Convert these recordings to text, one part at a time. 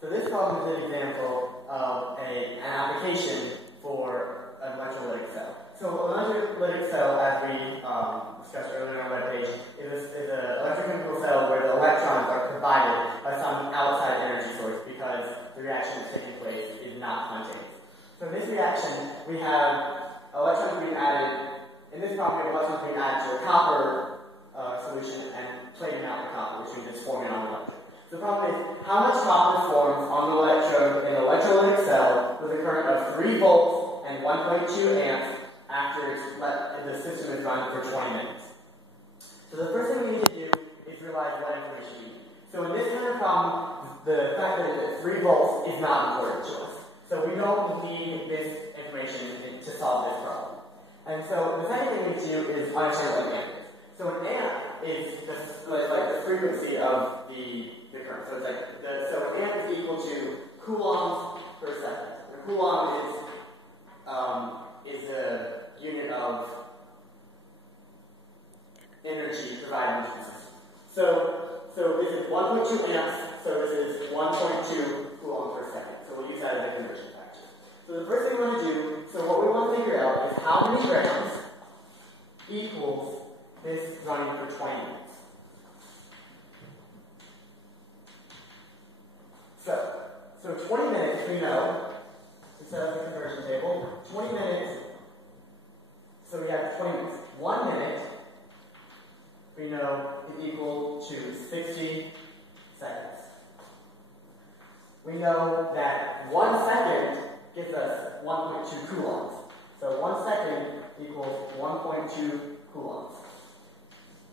So this problem is an example of an application for an electrolytic cell. So an electrolytic cell, as we discussed earlier on our webpage, is an electrochemical cell where the electrons are provided by some outside energy source because the reaction that's taking place is not spontaneous. So in this reaction, we have electrons being added. In this problem, we have electrons being added to a copper solution and plating out the copper, which means it's forming on the electrode. So the problem is, how much copper forms on the electrode in an electrolytic cell with a current of 3 volts and 1.2 amps after the system is run for 20 minutes. So the first thing we need to do is realize what information we need. So in this kind of problem, the fact that it's 3 volts is not important to us. So we don't need this information to solve this problem. And so the second thing we need to do is understand what an amp is. So an amp is like the frequency of the current. So it's like so an amp is equal to coulombs per second. The coulomb is a unit of energy provided into the system. So this is 1.2 amps. So this is 1.2 coulombs per second. So we'll use that as a conversion factor. So the first thing we want to do, so what we want to figure out is how many grams equals this running for 20 minutes. So 20 minutes, we know, to set up the conversion table, 20 minutes, so we have 20 minutes. 1 minute, we know, is equal to 60 seconds. We know that 1 second gives us 1.2 coulombs. So 1 second equals 1.2 coulombs.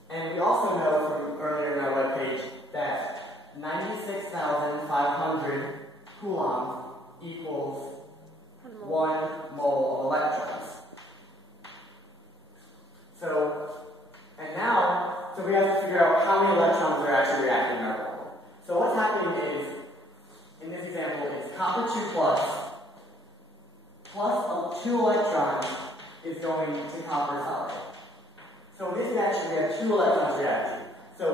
And we also know from earlier in our webpage that 96,500 coulombs equals 1 mole of electrons. So we have to figure out how many electrons are actually reacting in our problem. So what's happening is, in this example, it's copper 2 plus 2 electrons is going to copper solid. So in this reaction, we have 2 electrons reacting. So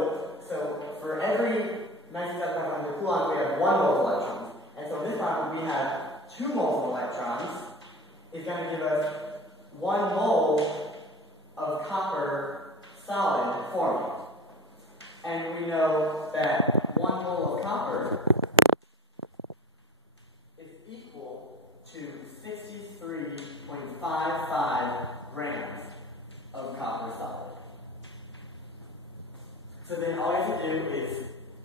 for every 97,500 coulombs, we have 1 mole of electrons. And so in this problem, we have 2 moles of electrons is going to give us 1 mole of copper solid forming. And we know that 1 mole of copper is equal to 63.55 grams of copper solid. So then all you have to do is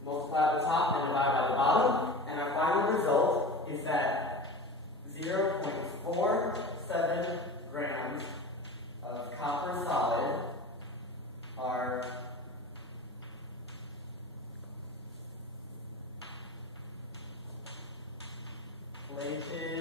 multiply at the top and divide by the bottom, and our final result is that 0.47 grams of copper solid are plated